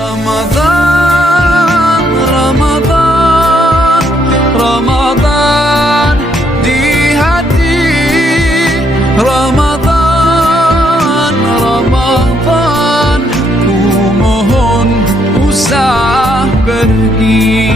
Ramadan, Ramadan, Ramadan di hati. Ramadan, Ramadan, ku mohon usah pergi.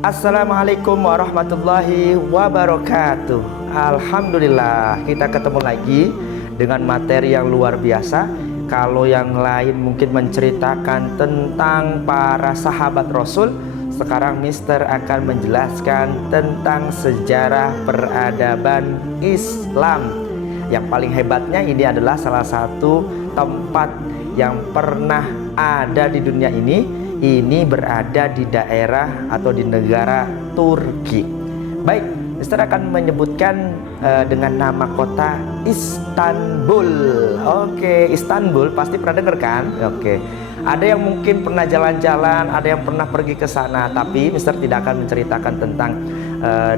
Assalamualaikum warahmatullahi wabarakatuh. Alhamdulillah, kita ketemu lagi dengan materi yang luar biasa. Kalau yang lain mungkin menceritakan tentang para sahabat Rasul, sekarang Mister akan menjelaskan tentang sejarah peradaban Islam. Yang paling hebatnya, ini adalah salah satu tempat yang pernah ada di dunia ini. Ini berada di daerah atau di negara Turki. Baik, Mister akan menyebutkan dengan nama kota Istanbul. Oke, Istanbul pasti pernah dengar kan? Oke. Ada yang mungkin pernah jalan-jalan, ada yang pernah pergi ke sana, tapi Mister tidak akan menceritakan tentang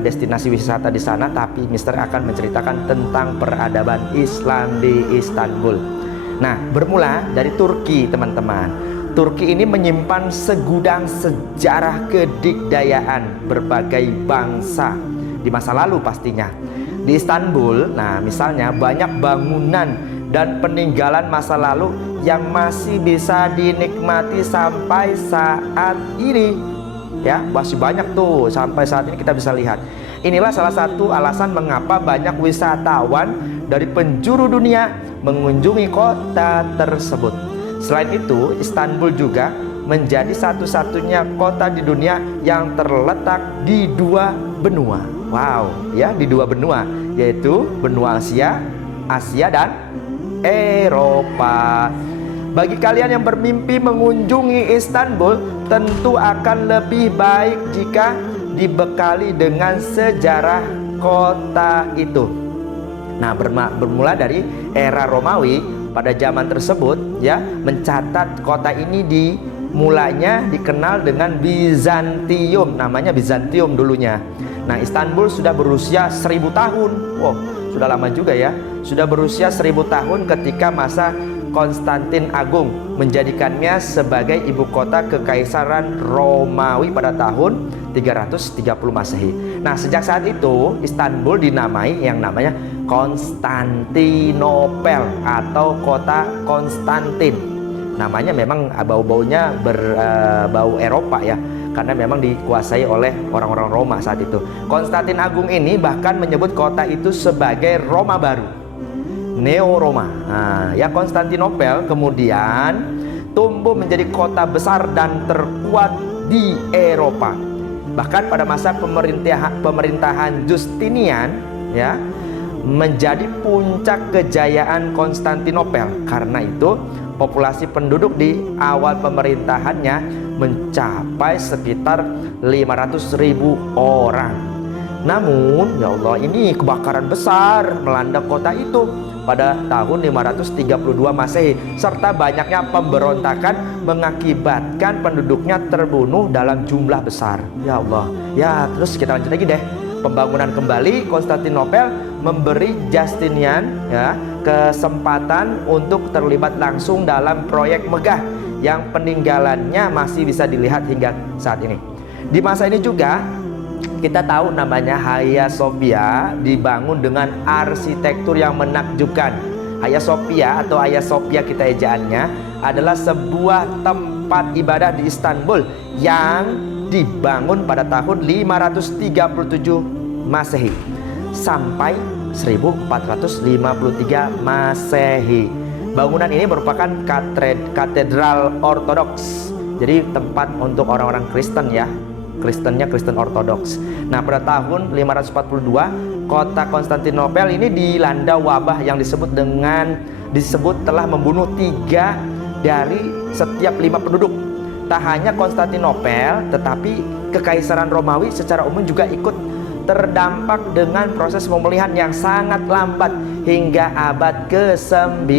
destinasi wisata di sana, tapi Mister akan menceritakan tentang peradaban Islam di Istanbul. Nah, bermula dari Turki, teman-teman. Turki ini menyimpan segudang sejarah kedikdayaan berbagai bangsa di masa lalu pastinya. Di Istanbul, nah misalnya banyak bangunan dan peninggalan masa lalu yang masih bisa dinikmati sampai saat ini. Ya, masih banyak tuh sampai saat ini kita bisa lihat. Inilah salah satu alasan mengapa banyak wisatawan dari penjuru dunia mengunjungi kota tersebut. Selain itu, Istanbul juga menjadi satu-satunya kota di dunia yang terletak di dua benua. Wow, ya, di dua benua, yaitu benua Asia dan Eropa. Bagi kalian yang bermimpi mengunjungi Istanbul, tentu akan lebih baik jika dibekali dengan sejarah kota itu. Nah, bermula dari era Romawi. Pada zaman tersebut, ya, mencatat kota ini mulanya dikenal dengan Bizantium, namanya Bizantium dulunya. Nah, Istanbul sudah berusia 1000 tahun. Wow, sudah lama juga ya. Sudah berusia 1000 tahun ketika masa Konstantin Agung menjadikannya sebagai ibu kota Kekaisaran Romawi pada tahun 330 Masehi. Nah, sejak saat itu Istanbul dinamai yang namanya Konstantinopel atau kota Konstantin. Namanya memang bau-baunya berbau Eropa ya, karena memang dikuasai oleh orang-orang Roma saat itu. Konstantin Agung ini bahkan menyebut kota itu sebagai Roma baru, Neo Roma. Nah, ya, Konstantinopel kemudian tumbuh menjadi kota besar dan terkuat di Eropa. Bahkan pada masa pemerintahan Justinian, ya, menjadi puncak kejayaan Konstantinopel. Karena itu populasi penduduk di awal pemerintahannya mencapai sekitar 500.000 orang. Namun, ya Allah, ini kebakaran besar melanda kota itu pada tahun 532 Masehi, serta banyaknya pemberontakan mengakibatkan penduduknya terbunuh dalam jumlah besar. Ya Allah. Ya, terus kita lanjut lagi deh. Pembangunan kembali Konstantinopel memberi Justinian, ya, kesempatan untuk terlibat langsung dalam proyek megah yang peninggalannya masih bisa dilihat hingga saat ini. Di masa ini juga kita tahu namanya Hagia Sophia dibangun dengan arsitektur yang menakjubkan. Hagia Sophia atau Hagia Sophia kita ejaannya adalah sebuah tempat ibadah di Istanbul yang dibangun pada tahun 537 Masehi sampai 1453 Masehi. Bangunan ini merupakan katedral ortodoks. Jadi tempat untuk orang-orang Kristen ya. Kristen Ortodoks. Nah, pada tahun 542 kota Konstantinopel ini dilanda wabah yang disebut telah membunuh 3 dari setiap 5 penduduk. Tak hanya Konstantinopel, tetapi Kekaisaran Romawi secara umum juga ikut terdampak dengan proses pemulihan yang sangat lambat hingga abad ke-9.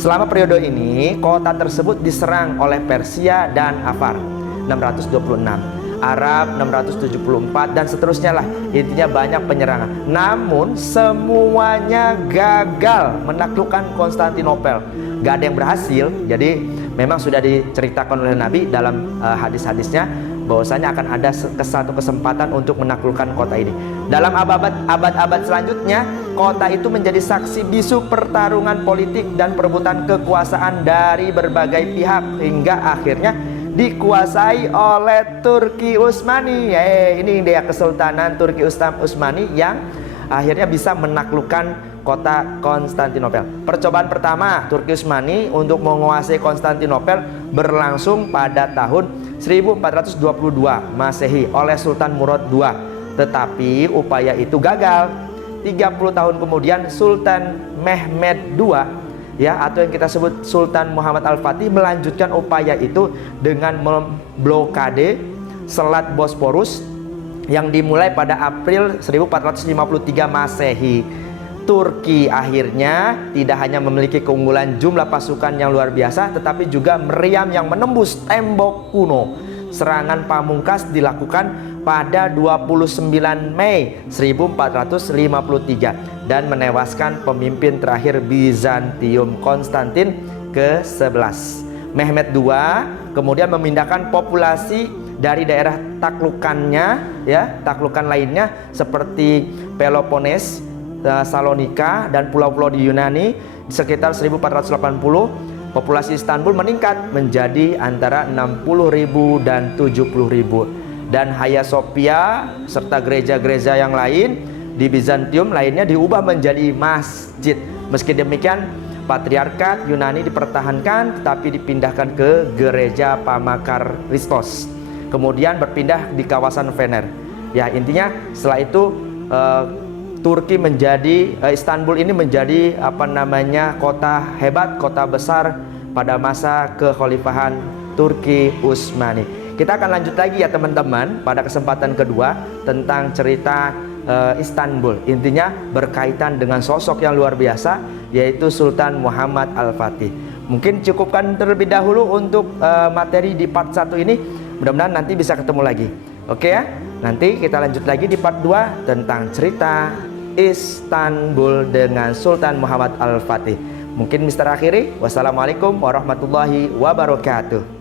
Selama periode ini, kota tersebut diserang oleh Persia dan Avar 626. Arab 674 dan seterusnya lah. Intinya banyak penyerangan. Namun semuanya gagal menaklukkan Konstantinopel. Gak ada yang berhasil. Jadi memang sudah diceritakan oleh Nabi dalam hadis-hadisnya bahwasanya akan ada satu kesempatan untuk menaklukkan kota ini. Dalam abad-abad selanjutnya, kota itu menjadi saksi bisu pertarungan politik dan perebutan kekuasaan dari berbagai pihak hingga akhirnya dikuasai oleh Turki Utsmani. Ini dia Kesultanan Turki Utsmani yang akhirnya bisa menaklukkan kota Konstantinopel. Percobaan pertama Turki Utsmani untuk menguasai Konstantinopel berlangsung pada tahun 1422 Masehi oleh Sultan Murad II. Tetapi upaya itu gagal. 30 tahun kemudian Sultan Mehmed II, ya, atau yang kita sebut Sultan Muhammad Al-Fatih, melanjutkan upaya itu dengan memblokade Selat Bosporus yang dimulai pada April 1453 Masehi. Turki akhirnya tidak hanya memiliki keunggulan jumlah pasukan yang luar biasa, tetapi juga meriam yang menembus tembok kuno. Serangan pamungkas dilakukan pada 29 Mei 1453 dan menewaskan pemimpin terakhir Bizantium, Konstantin ke-11. Mehmed II kemudian memindahkan populasi dari daerah taklukannya, ya, taklukan lainnya seperti Peloponnes, Salonika dan pulau-pulau di Yunani. Sekitar 1480 populasi Istanbul meningkat menjadi antara 60.000 dan 70.000, dan Hagia Sophia serta gereja-gereja yang lain di Bizantium lainnya diubah menjadi masjid. Meski demikian, Patriarkat Yunani dipertahankan tetapi dipindahkan ke gereja Pamakar Kristos, kemudian berpindah di kawasan Vener. Ya, intinya setelah itu Turki menjadi Istanbul ini menjadi kota hebat, kota besar pada masa kekhalifahan Turki Utsmani. Kita akan lanjut lagi ya teman-teman pada kesempatan kedua tentang cerita Istanbul. Intinya berkaitan dengan sosok yang luar biasa, yaitu Sultan Muhammad Al-Fatih. Mungkin cukupkan terlebih dahulu untuk materi di part 1 ini. Mudah-mudahan nanti bisa ketemu lagi. Oke ya? Nanti kita lanjut lagi di part 2 tentang cerita Istanbul dengan Sultan Muhammad Al-Fatih. Mungkin Mister akhiri. Wassalamualaikum warahmatullahi wabarakatuh.